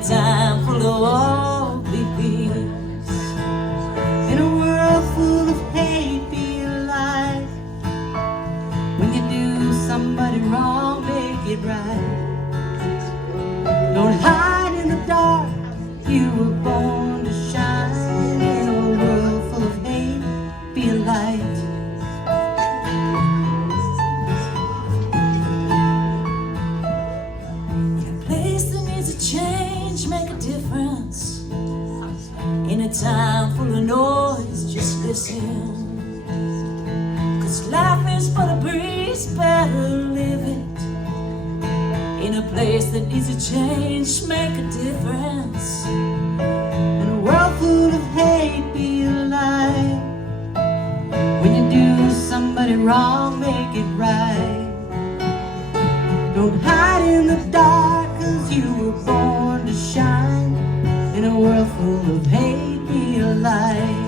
a time full of worldly peace. In a world full of hate, be alive. When you do somebody wrong, make it right. Don't hide in the dark, you were born to shine. In a world full of hate, be a light. In a place that needs a change, make a difference. In a time full of noise, just listen. 'Cause life is but a breeze, better live it. In a place that needs a change, make a difference. In a world full of hate, be alive. When you do somebody wrong, make it right. Don't hide in the dark, 'cause you were born to shine. In a world full of hate, be alive.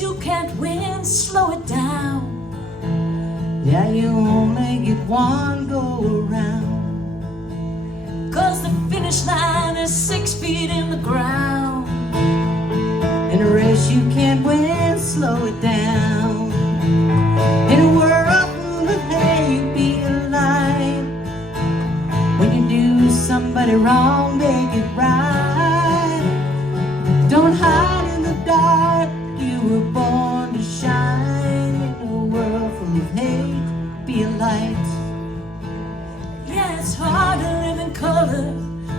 You can't win, slow it down. Yeah, you only get one go around. 'Cause the finish line is 6 feet in the ground. In a race you can't win, slow it down. In a world full of hate, be alive. When you do somebody wrong, make it right. Don't hide in the dark, you were born to shine. In a world full of hate, be a light. Yeah, it's hard to live in color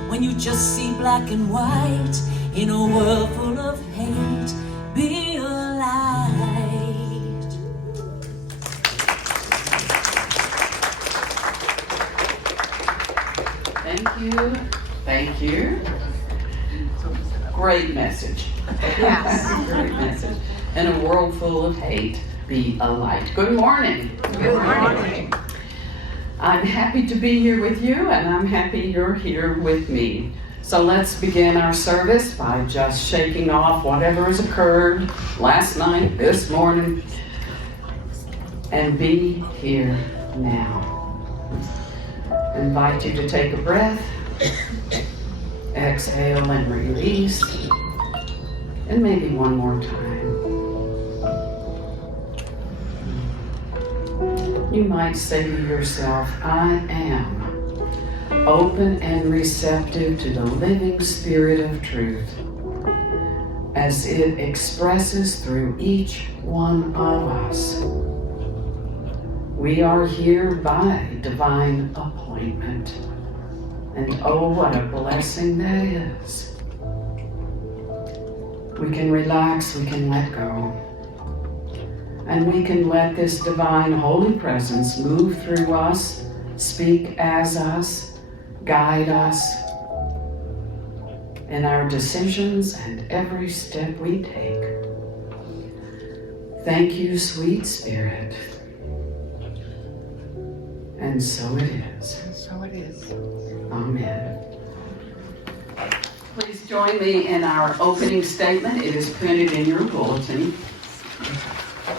when you just see black and white. In a world full of hate, be a light. Thank you. Thank you. Great message. Yes. Great message. In a world full of hate, be a light. Good morning. Good morning. I'm happy to be here with you, and I'm happy you're here with me. So let's begin our service by just shaking off whatever has occurred last night, this morning, and be here now. I invite you to take a breath, exhale and release, and maybe one more time. You might say to yourself, I am open and receptive to the living Spirit of truth as it expresses through each one of us. We are here by divine appointment, and oh, what a blessing that is. We can relax, we can let go. And we can let this divine holy presence move through us, speak as us, guide us in our decisions and every step we take. Thank you, sweet Spirit. And so it is. And so it is. Amen. Please join me in our opening statement. It is printed in your bulletin.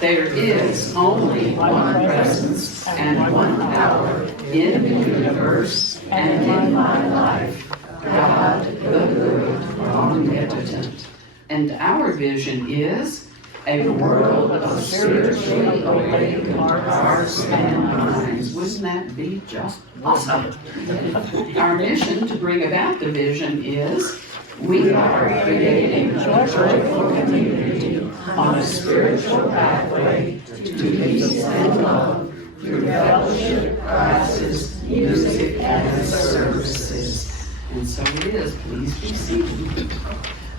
There is only one presence and one power in the universe and in my life, God, the good, omnipotent. And our vision is a world of spiritually awakened hearts and minds. Wouldn't that be just awesome? Our mission to bring about the vision is we are creating a joyful community on a spiritual pathway to peace and love through fellowship, classes, music, and services. And so it is. Please be seated.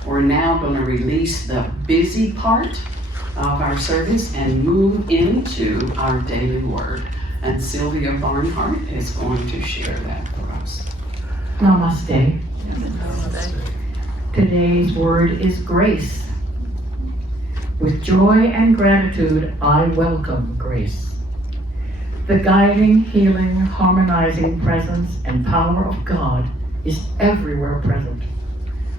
We're now going to release the busy part of our service and move into our daily word. And Sylvia Barnhart is going to share that for us. Namaste. Today's word is grace. With joy and gratitude, I welcome grace. The guiding, healing, harmonizing presence and power of God is everywhere present.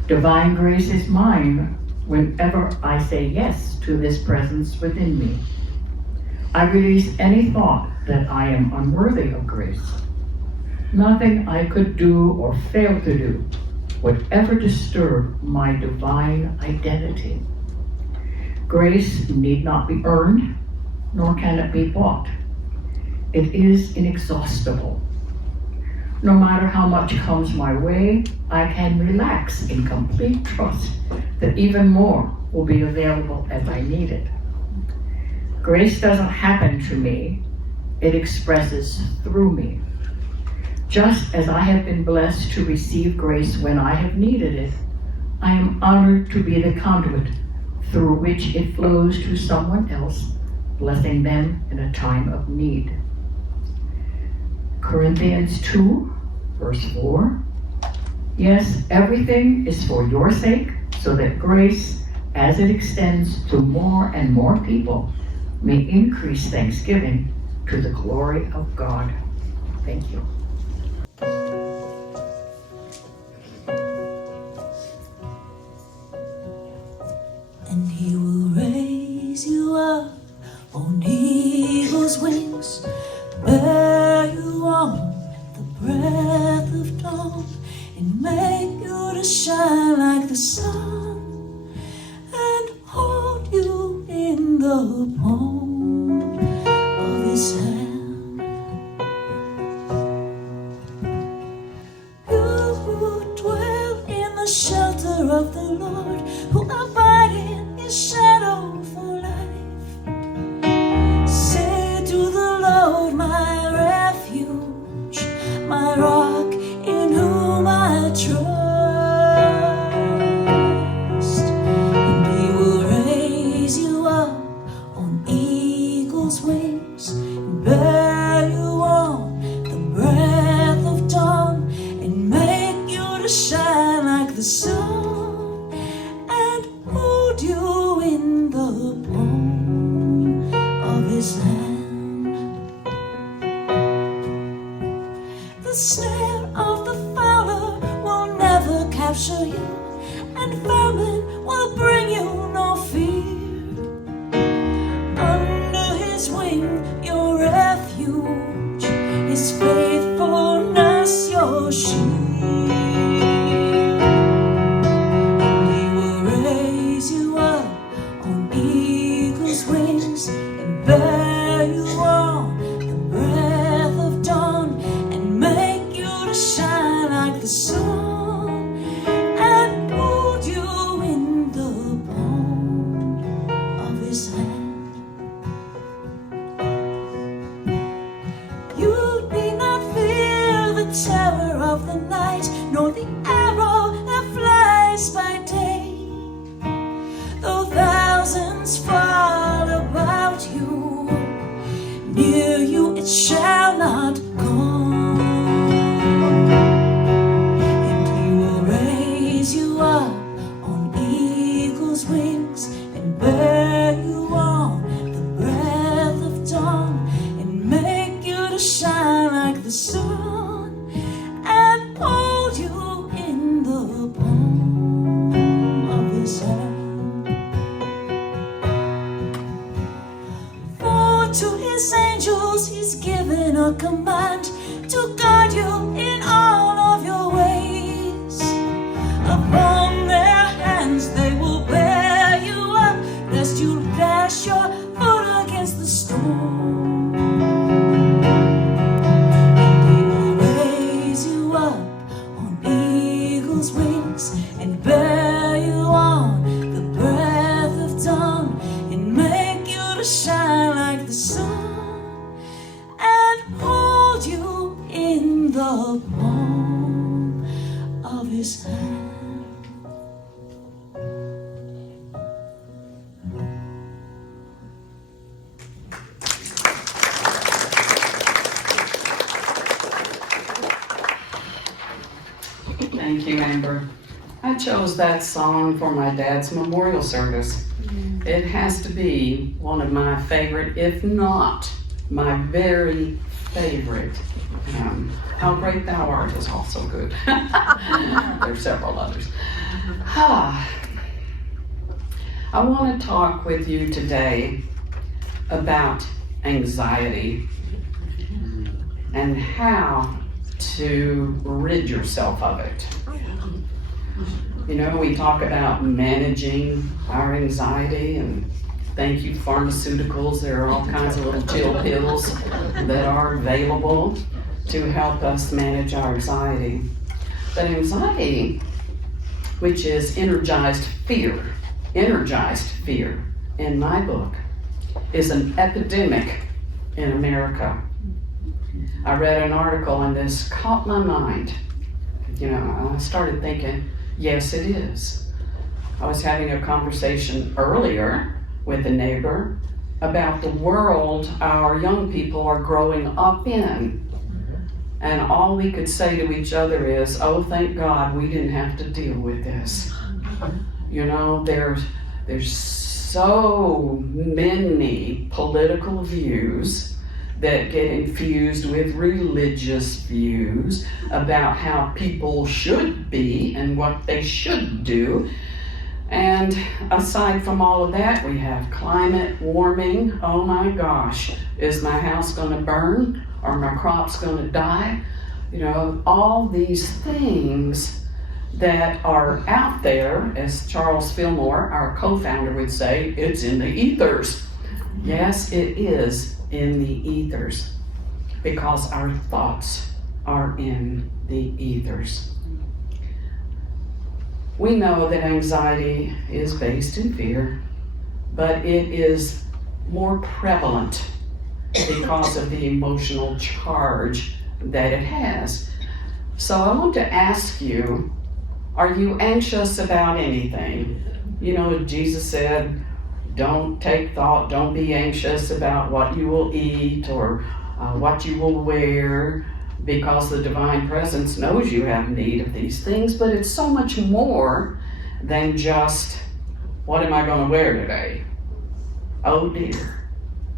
Divine grace is mine whenever I say yes to this presence within me. I release any thought that I am unworthy of grace. Nothing I could do or fail to do would ever disturb my divine identity. Grace need not be earned, nor can it be bought. It is inexhaustible. No matter how much comes my way, I can relax in complete trust that even more will be available as I need it. Grace doesn't happen to me, it expresses through me. Just as I have been blessed to receive grace when I have needed it, I am honored to be the conduit through which it flows to someone else, blessing them in a time of need. Corinthians 2, verse 4. Yes, everything is for your sake, so that grace, as it extends to more and more people, may increase thanksgiving to the glory of God. Thank you. And he will raise you up on eagle's wings, bear you on the breath of dawn, and make you to shine like the sun, and hold you in the palm of his hand. You who dwell in the shelter of the Lord, who abide in his shadow for life, say to the Lord, my refuge, my rock in whom I trust. And he will raise you up on eagle's wings, and bear you on the breath of dawn, and make you to shine like the sun, and hold you in the palm of his hand. The snare of the fowler will never capture you, and famine will bring you no fear. Under his wing, your refuge, his faithfulness, your shield. And he will raise you up on eagle's wings, and bear you on the breath of dawn, and make you to shine like the sun, and hold you in the palm of his hand. You need not fear the terror of the night, nor the arrow that flies by day. Though thousands fall about you, near you it shall not come. And he will raise you up on eagle's wings, and bear you on the breath of dawn, and make you to shine like the sun, and hold you in the palm of his hand. For to his angels he's given a command to guide you in all of your ways. Upon their hands they will bear you up, lest you dash your foot against the stone. And he will raise you up on eagle's wings, and bear you on the breath of dawn, and make you to shine like the sun, and hold you in the palm of his hand. Thank you, Amber. I chose that song for my dad's memorial service. It has to be one of my favorite, if not my very favorite hymn. How Great Thou Art is also good. There's several others. I want to talk with you today about anxiety and how to rid yourself of it. You know, we talk about managing our anxiety, and thank you pharmaceuticals. There are all kinds of little chill pills that are available to help us manage our anxiety. But anxiety, which is energized fear in my book, is an epidemic in America. I read an article and this caught my mind. You know, I started thinking, yes, it is. I was having a conversation earlier with a neighbor about the world our young people are growing up in. And all we could say to each other is, oh, thank God we didn't have to deal with this. You know, there's so many political views that get infused with religious views about how people should be and what they should do. And aside from all of that, we have climate warming. Oh my gosh, is my house gonna burn? Are my crops gonna die? You know, all these things that are out there, as Charles Fillmore, our co-founder, would say, it's in the ethers. Yes, it is in the ethers, because our thoughts are in the ethers. We know that anxiety is based in fear, but it is more prevalent because of the emotional charge that it has. So I want to ask you, are you anxious about anything? You know, Jesus said, don't take thought, don't be anxious about what you will eat or what you will wear, because the divine presence knows you have need of these things. But it's so much more than just, what am I going to wear today? Oh dear,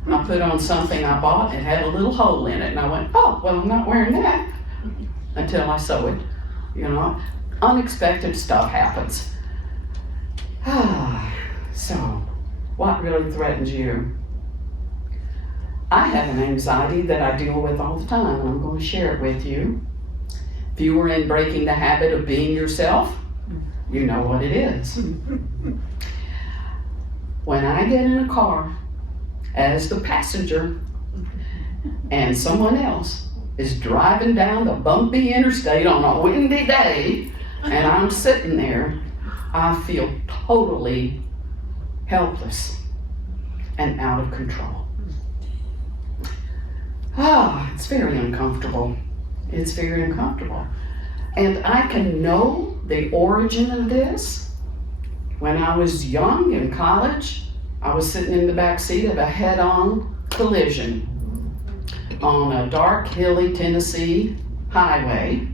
I put on something I bought, it had a little hole in it, and I went, oh, well, I'm not wearing that until I sew it. You know, unexpected stuff happens. So, what really threatens you? I have an anxiety that I deal with all the time, and I'm going to share it with you. If you were in Breaking the Habit of Being Yourself, you know what it is. When I get in a car as the passenger and someone else is driving down the bumpy interstate on a windy day, and I'm sitting there, I feel totally helpless and out of control. It's very uncomfortable. It's very uncomfortable. And I can know the origin of this. When I was young in college, I was sitting in the back seat of a head-on collision on a dark, hilly Tennessee highway,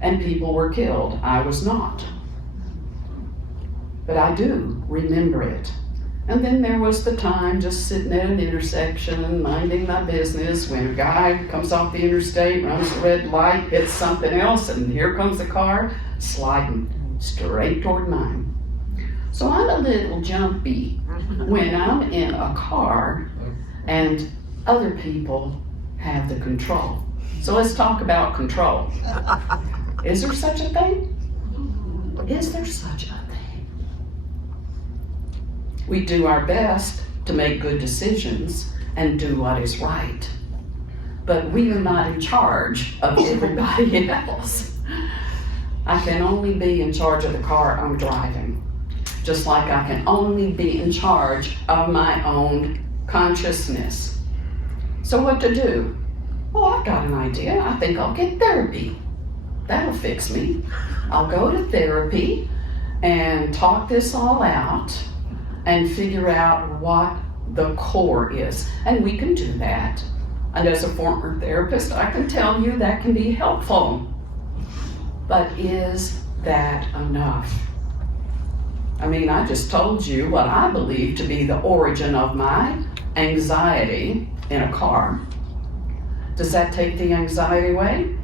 and people were killed. I was not. But I do remember it. And then there was the time just sitting at an intersection, minding my business, when a guy comes off the interstate, runs the red light, hits something else, and here comes the car sliding straight toward mine. So I'm a little jumpy when I'm in a car and other people have the control. So let's talk about control. Is there such a thing? Is there such a thing? We do our best to make good decisions and do what is right. But we are not in charge of everybody else. I can only be in charge of the car I'm driving. Just like I can only be in charge of my own consciousness. So what to do? Well, I've got an idea. I think I'll get therapy. That'll fix me. I'll go to therapy and talk this all out and figure out what the core is. And we can do that. And as a former therapist, I can tell you that can be helpful. But is that enough? I mean, I just told you what I believe to be the origin of my anxiety in a car, does that take the anxiety away?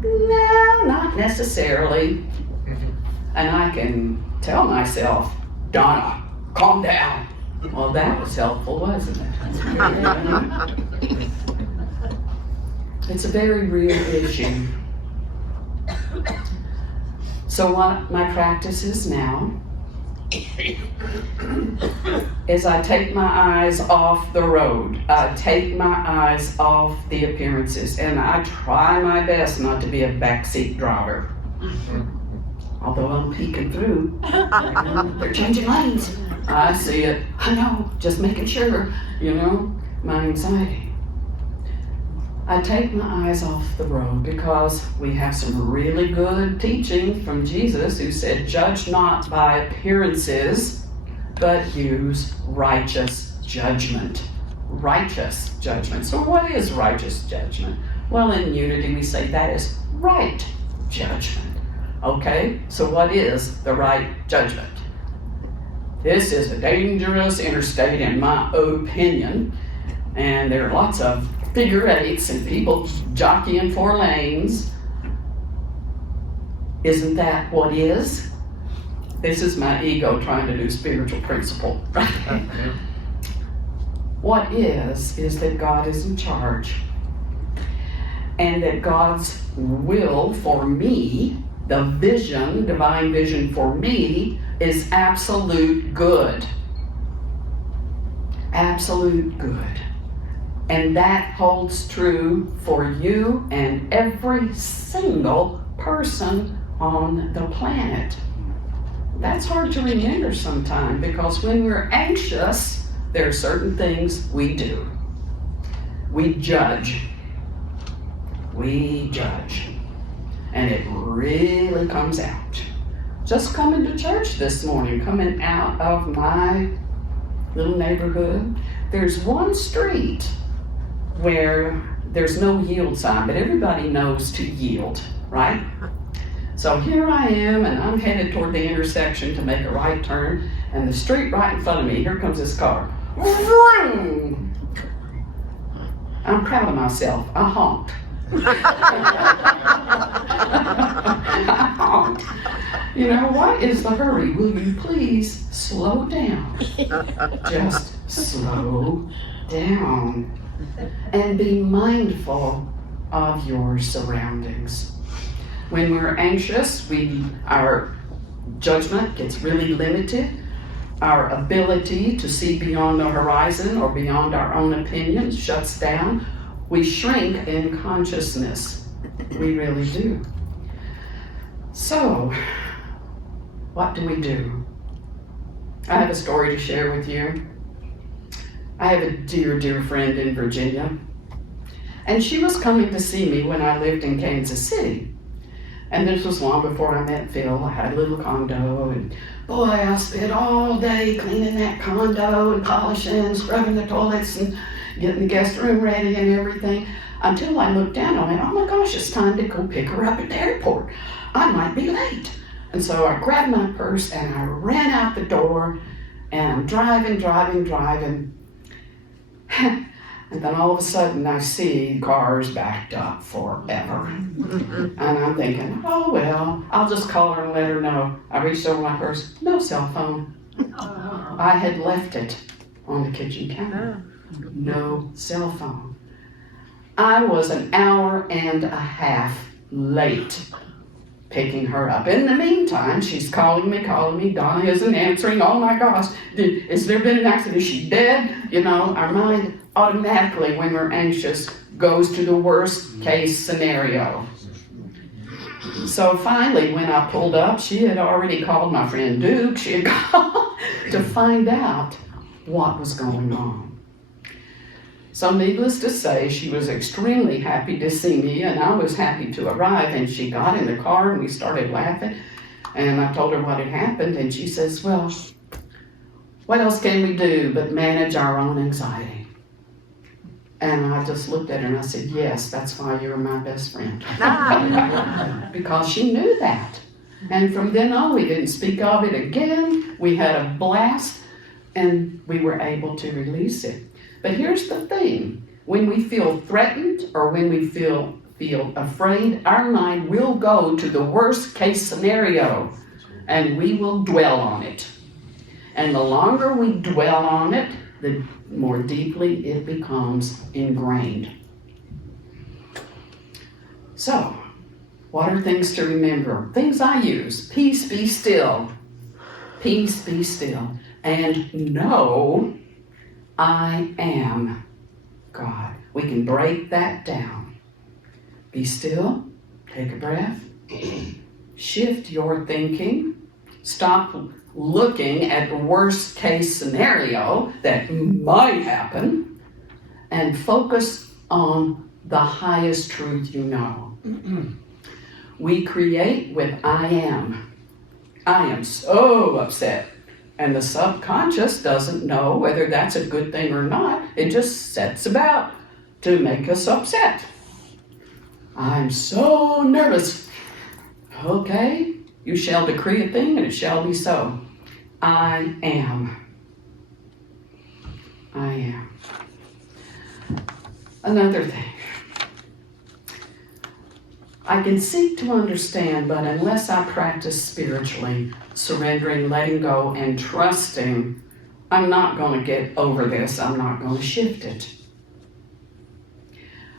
No, not necessarily. And I can tell myself, Donna, calm down. Well, that was helpful, wasn't it? It's a very real issue. So what my practice is now is I take my eyes off the road. I take my eyes off the appearances, and I try my best not to be a backseat driver. Although I'm peeking through, they're changing lanes. I see it. I know, just making sure, my anxiety. I take my eyes off the road because we have some really good teaching from Jesus who said, judge not by appearances, but use righteous judgment. Righteous judgment. So what is righteous judgment? Well, in Unity we say that is right judgment. Okay, so what is the right judgment? This is a dangerous interstate in my opinion, and there are lots of figure eights and people jockeying 4 lanes. Isn't that what is? This is my ego trying to do spiritual principle. What is that God is in charge, and that God's will for me, the vision, divine vision for me, is absolute good. Absolute good. And that holds true for you and every single person on the planet. That's hard to remember sometimes, because when we're anxious, there are certain things we do. We judge. We judge. And it really comes out. Just coming to church this morning, coming out of my little neighborhood, there's one street where there's no yield sign, but everybody knows to yield, right? So here I am, and I'm headed toward the intersection to make a right turn, and the street right in front of me, here comes this car. Vroom! I'm proud of myself. I honked. I honked. What is the hurry? Will you please slow down? Just slow down. And be mindful of your surroundings. When we're anxious, our judgment gets really limited. Our ability to see beyond the horizon or beyond our own opinions shuts down. We shrink in consciousness. We really do. So, what do we do? I have a story to share with you. I have a dear, dear friend in Virginia, and she was coming to see me when I lived in Kansas City. And this was long before I met Phil. I had a little condo, and boy, I spent all day cleaning that condo and polishing, scrubbing the toilets and getting the guest room ready and everything, until I looked down and went, oh my gosh, it's time to go pick her up at the airport. I might be late. And so I grabbed my purse and I ran out the door, and I'm driving. And then all of a sudden I see cars backed up forever. And I'm thinking, oh well, I'll just call her and let her know. I reached over my purse, no cell phone. I had left it on the kitchen counter. No cell phone. I was an hour and a half late picking her up. In the meantime, she's calling me. Donna isn't answering. Oh my gosh, has there been an accident? Is she dead? Our mind automatically, when we're anxious, goes to the worst case scenario. So finally, when I pulled up, she had already called my friend Duke. She had called to find out what was going on. So needless to say, she was extremely happy to see me, and I was happy to arrive, and she got in the car and we started laughing, and I told her what had happened, and she says, well, what else can we do but manage our own anxiety? And I just looked at her and I said, yes, that's why you're my best friend. Because she knew that. And from then on, we didn't speak of it again. We had a blast, and we were able to release it. But here's the thing. When we feel threatened or when we feel afraid, our mind will go to the worst case scenario and we will dwell on it. And the longer we dwell on it, the more deeply it becomes ingrained. So, what are things to remember? Things I use. Peace, be still. Peace, be still. And know I am God. We can break that down. Be still. Take a breath. Shift your thinking. Stop looking at the worst case scenario that might happen and focus on the highest truth you know. We create with I am. I am so upset. And the subconscious doesn't know whether that's a good thing or not. It just sets about to make us upset. I'm so nervous. Okay, you shall decree a thing and it shall be so. I am. I am. Another thing. I can seek to understand, but unless I practice spiritually, surrendering, letting go, and trusting, I'm not going to get over this. I'm not going to shift it.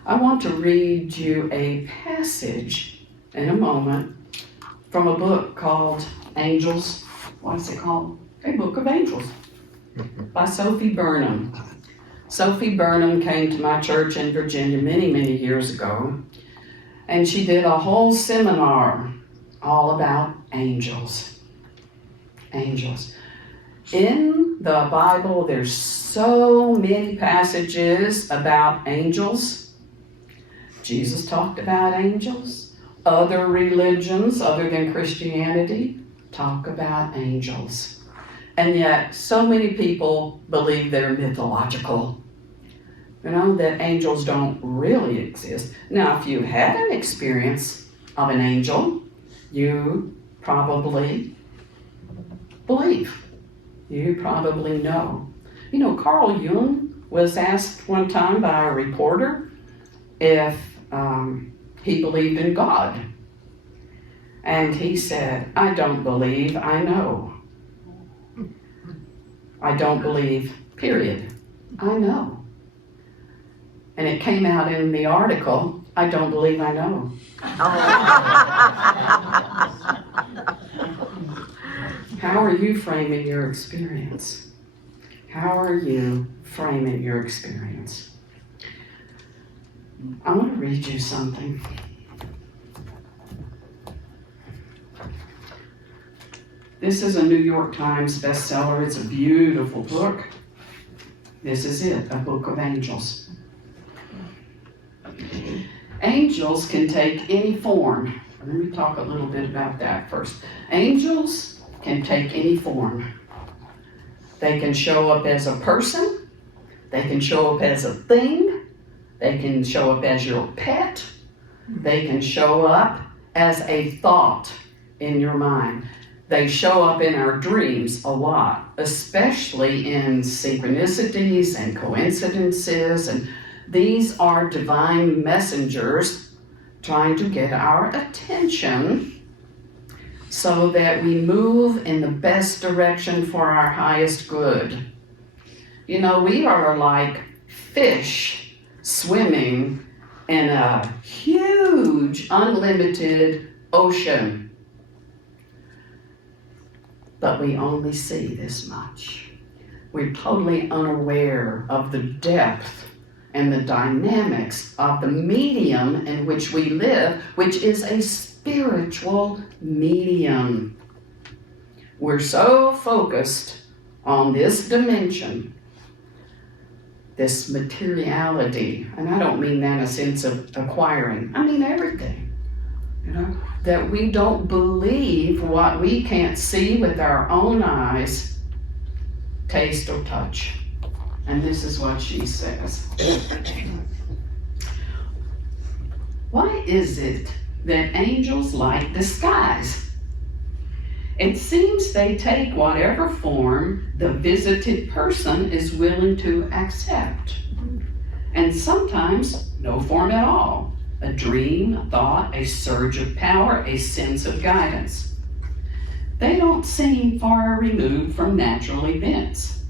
I want to read you a passage in a moment from a book called Angels. What is it called? A Book of Angels by Sophie Burnham. Sophie Burnham came to my church in Virginia many, many years ago. And she did a whole seminar all about angels. Angels. In the Bible, there's so many passages about angels. Jesus talked about angels. Other religions, other than Christianity, talk about angels. And yet, so many people believe they're mythological. You know, that angels don't really exist. Now, if you had an experience of an angel, you probably believe. You probably know. You know, Carl Jung was asked one time by a reporter if he believed in God. And he said, I don't believe, I know. I don't believe, period. I know. And it came out in the article, I don't believe I know. How are you framing your experience? How are you framing your experience? I want to read you something. This is a New York Times bestseller. It's a beautiful book. This is it, A Book of Angels. Angels can take any form. Let me talk a little bit about that first. Angels can take any form. They can show up as a person. They can show up as a thing. They can show up as your pet. They can show up as a thought in your mind. They show up in our dreams a lot, especially in synchronicities and coincidences, and these are divine messengers trying to get our attention so that we move in the best direction for our highest good. You know, we are like fish swimming in a huge, unlimited ocean. But we only see this much. We're totally unaware of the depth and the dynamics of the medium in which we live, which is a spiritual medium. We're so focused on this dimension, this materiality, and I don't mean that in a sense of acquiring, I mean everything, you know, that we don't believe what we can't see with our own eyes, taste, or touch. And this is what she says. Why is it that angels like the skies? It seems they take whatever form the visited person is willing to accept. And sometimes no form at all. A dream, a thought, a surge of power, a sense of guidance. They don't seem far removed from natural events.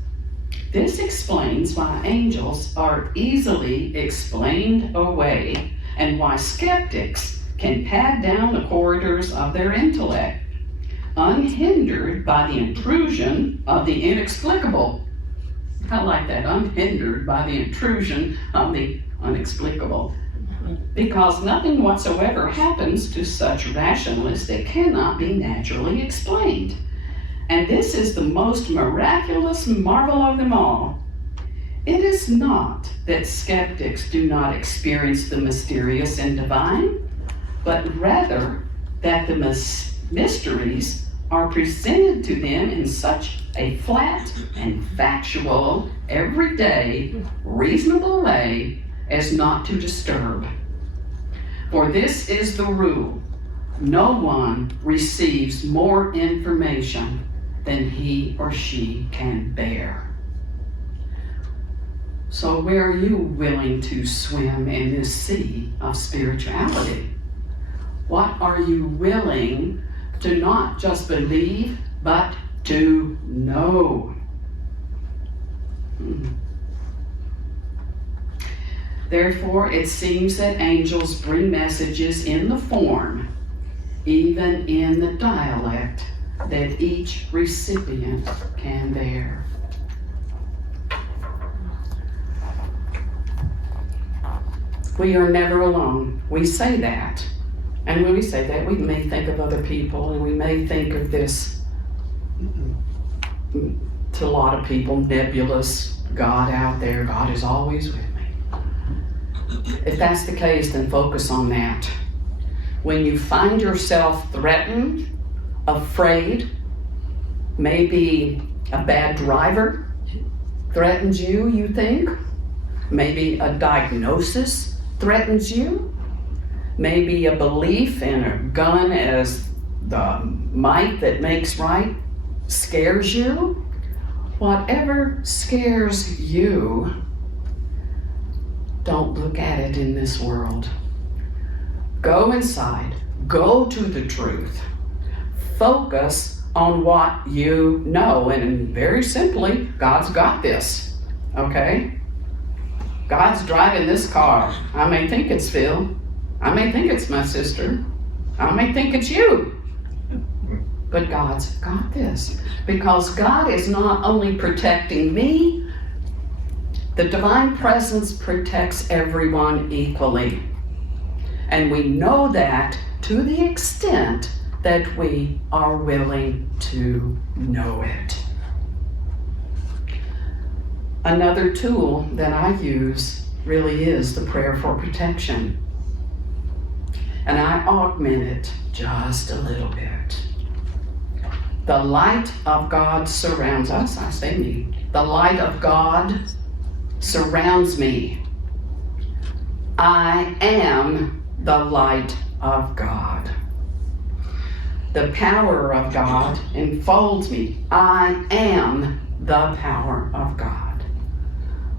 This explains why angels are easily explained away and why skeptics can pad down the corridors of their intellect, unhindered by the intrusion of the inexplicable. I like that, unhindered by the intrusion of the inexplicable. Because nothing whatsoever happens to such rationalists that cannot be naturally explained. And this is the most miraculous marvel of them all. It is not that skeptics do not experience the mysterious and divine, but rather that the mysteries are presented to them in such a flat and factual, everyday, reasonable way as not to disturb. For this is the rule: no one receives more information than he or she can bear. So where are you willing to swim in this sea of spirituality? What are you willing to not just believe, but to know? Therefore, it seems that angels bring messages in the form, even in the dialect, that each recipient can bear. We are never alone. We say that. And when we say that, we may think of other people, and we may think of this, to a lot of people, nebulous God out there. God is always with me. If that's the case, then focus on that. When you find yourself threatened, afraid, maybe a bad driver threatens you, you think, maybe a diagnosis threatens you, maybe a belief in a gun as the might that makes right scares you, whatever scares you, don't look at it in this world. Go inside, go to the truth, focus on what you know, and very simply, God's got this, okay? God's driving this car. I may think it's Phil, I may think it's my sister, I may think it's you, but God's got this, because God is not only protecting me, the divine presence protects everyone equally. And we know that to the extent that we are willing to know it. Another tool that I use really is the prayer for protection. And I augment it just a little bit. The light of God surrounds us. I say me. The light of God surrounds me. I am the light of God. The power of God enfolds me. I am the power of God.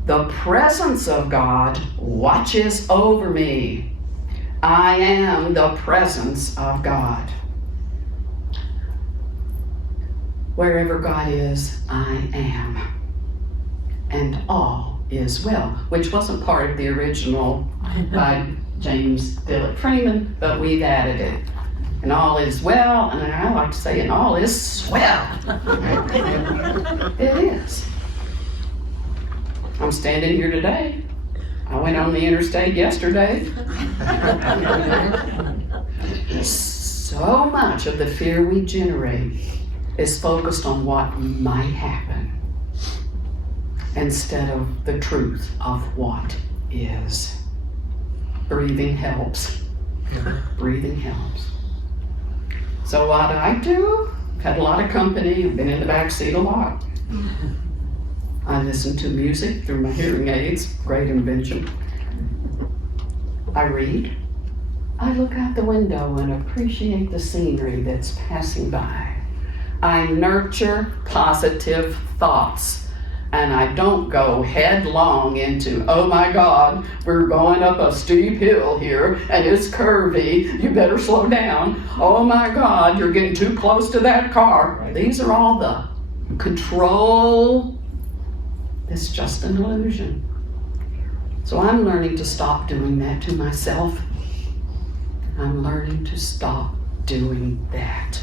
The presence of God watches over me. I am the presence of God. Wherever God is, I am. And all is well, which wasn't part of the original by James Philip Freeman, but we've added it. And all is well, and I like to say, and all is swell. It is. I'm standing here today. I went on the interstate yesterday. So much of the fear we generate is focused on what might happen, instead of the truth of what is. Breathing helps. Breathing helps. So what I do, had a lot of company, I've been in the back seat a lot. I listen to music through my hearing aids, great invention. I read. I look out the window and appreciate the scenery that's passing by. I nurture positive thoughts. And I don't go headlong into, oh my God, we're going up a steep hill here and it's curvy, you better slow down. Oh my God, you're getting too close to that car. These are all the control. It's just an illusion. So I'm learning to stop doing that to myself. I'm learning to stop doing that.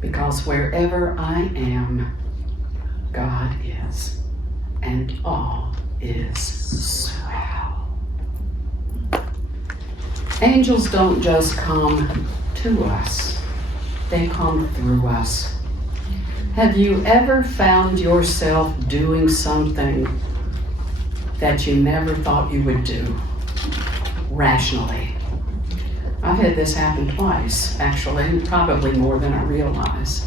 Because wherever I am, God is, and all is swell. Angels don't just come to us, they come through us. Have you ever found yourself doing something that you never thought you would do, rationally? I've had this happen twice, actually, probably more than I realize.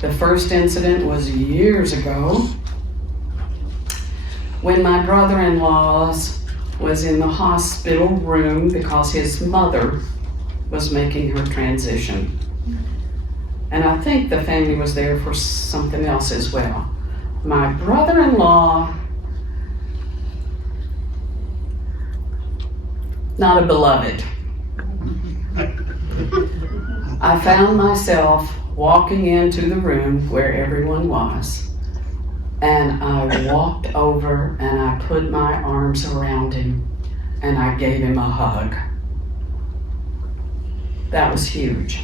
The first incident was years ago when my brother-in-law was in the hospital room because his mother was making her transition. And I think the family was there for something else as well. My brother-in-law, not a beloved. I found myself walking into the room where everyone was, and I walked over and I put my arms around him and I gave him a hug. That was huge.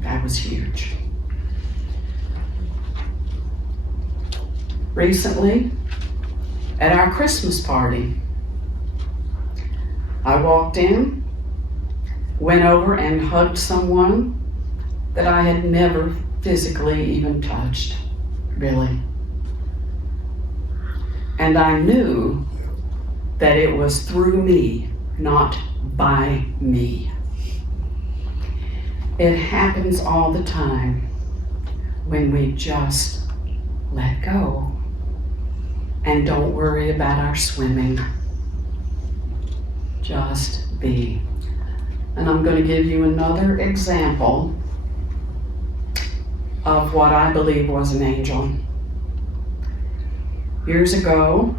That was huge. Recently, at our Christmas party, I walked in, went over and hugged someone that I had never physically even touched, really. And I knew that it was through me, not by me. It happens all the time when we just let go and don't worry about our swimming. Just be. And I'm going to give you another example of what I believe was an angel. Years ago,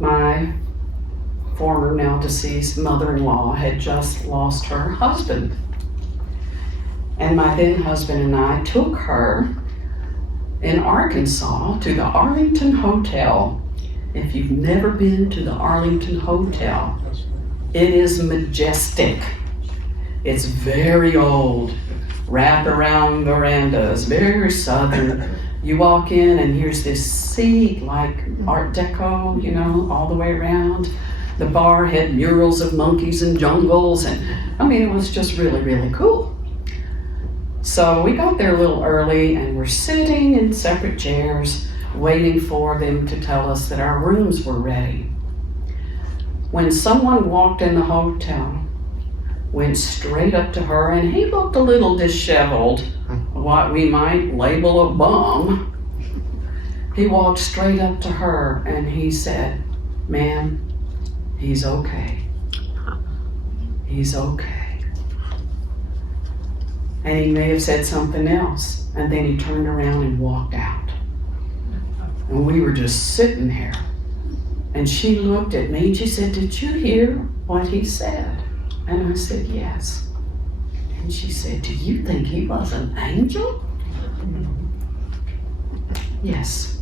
my former, now deceased mother-in-law had just lost her husband. And my then husband and I took her in Arkansas to the Arlington Hotel. If you've never been to the Arlington Hotel, it is majestic. It's very old. Wrap-around verandas, very southern. You walk in and here's this seat like Art Deco, you know, all the way around. The bar had murals of monkeys and jungles, and I mean, it was just really, really cool. So we got there a little early and we're sitting in separate chairs waiting for them to tell us that our rooms were ready. When someone walked in the hotel, went straight up to her, and he looked a little disheveled, what we might label a bum. He walked straight up to her and he said, "Ma'am, he's okay. He's okay." And he may have said something else, and then he turned around and walked out. And we were just sitting there. And she looked at me and she said, "Did you hear what he said?" And I said, "Yes." And she said, "Do you think he was an angel?" Yes.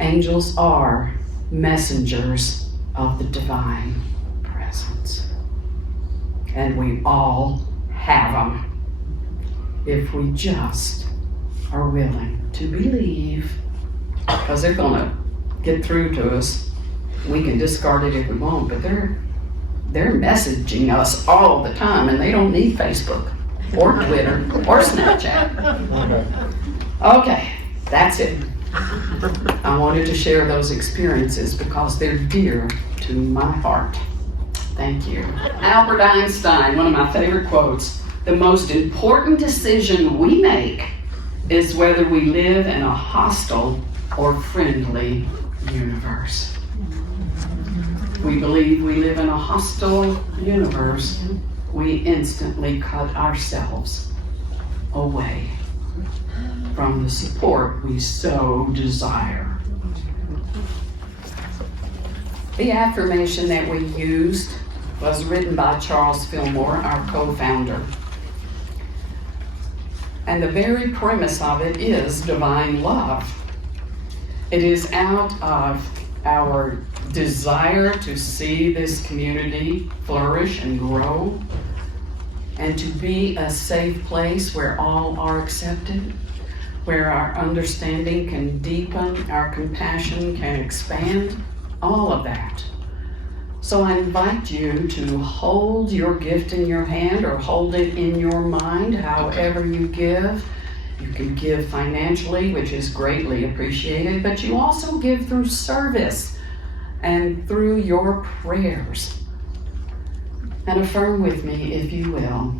Angels are messengers of the divine presence. And we all have them if we just are willing to believe, because they're going to get through to us. We can discard it if we want, but they're messaging us all the time, and they don't need Facebook or Twitter or Snapchat. Okay, that's it. I wanted to share those experiences because they're dear to my heart. Thank you. Albert Einstein, one of my favorite quotes: "The most important decision we make is whether we live in a hostile or friendly universe." We believe we live in a hostile universe, we instantly cut ourselves away from the support we so desire. The affirmation that we used was written by Charles Fillmore, our co-founder. And the very premise of it is divine love. It is out of our desire to see this community flourish and grow, and to be a safe place where all are accepted, where our understanding can deepen, our compassion can expand, all of that. So I invite you to hold your gift in your hand or hold it in your mind, however you give. You can give financially, which is greatly appreciated, but you also give through service and through your prayers. And affirm with me, if you will,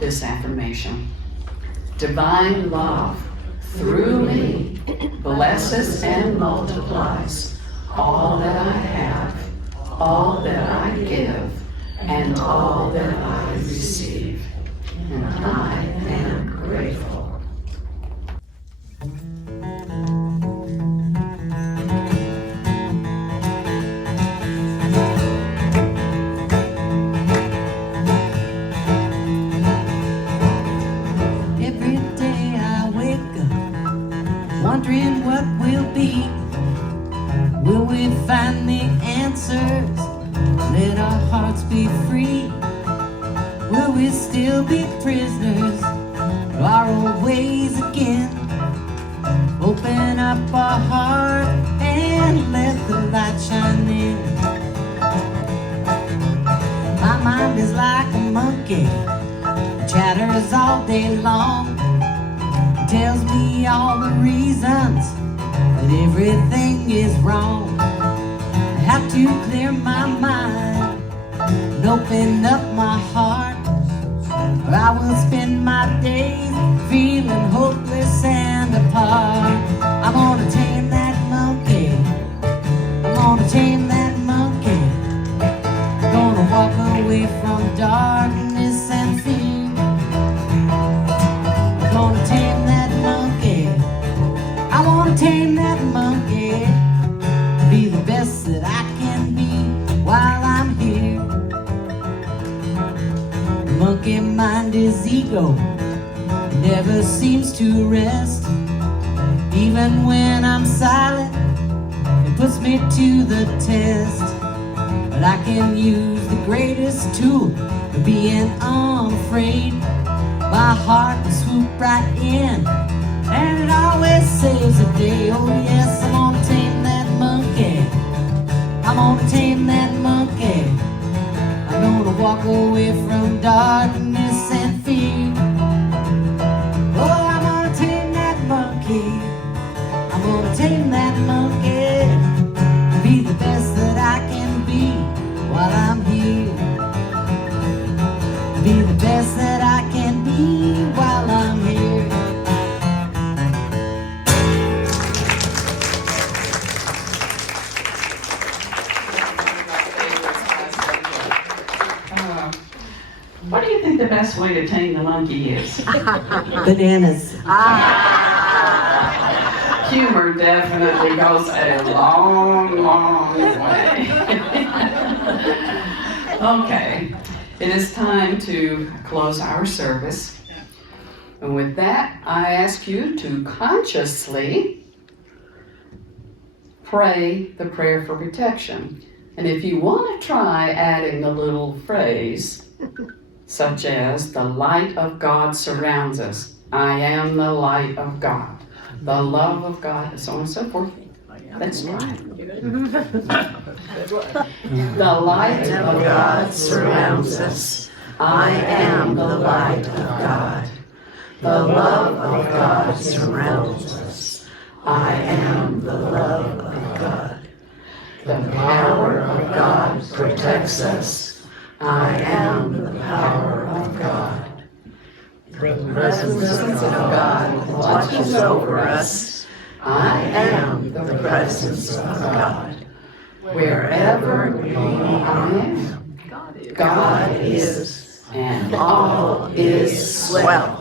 this affirmation. Divine love through me blesses and multiplies all that I have, all that I give, and all that I receive. And I am grateful. Every day I wake up wondering what will be. Will we find the answers? Let our hearts be free. Will we still be prisoners of our old ways again? Open up our heart and let the light shine in. My mind is like a monkey, chatters all day long, tells me all the reasons that everything is wrong. I have to clear my mind and open up my heart, or I will spend my days feeling hopeless and apart. I'm gonna tame that monkey, I'm gonna tame that monkey, I'm gonna walk away from darkness and fear. I'm gonna tame that monkey, I wanna tame that monkey, be the best that I can be while I'm here. The monkey mind is ego, never seems to rest. Even when I'm silent, it puts me to the test. But I can use the greatest tool for being unafraid. My heart will swoop right in, and it always saves the day. Oh yes, I'm gonna tame that monkey, I'm gonna tame that monkey, I'm gonna walk away from darkness and fear. Oh, I'm gonna tame that monkey, I'm gonna tame that monkey, be the best that I can be while I'm here. Be the best that I can be while I'm here. What do you think the best way to tame the monkey is? Bananas. Humor definitely goes a long, long way. Okay, it is time to close our service. And with that, I ask you to consciously pray the prayer for protection. And if you want to try adding a little phrase, such as, the light of God surrounds us, I am the light of God, the love of God, and so on and so forth. That's fine. The light of God surrounds us. I am the light of God. The love of God surrounds us. I am the love of God. The power of God protects us. I am the power of God. The presence of God watches over us. I am the presence of God. Wherever I am, God is. and all is swell.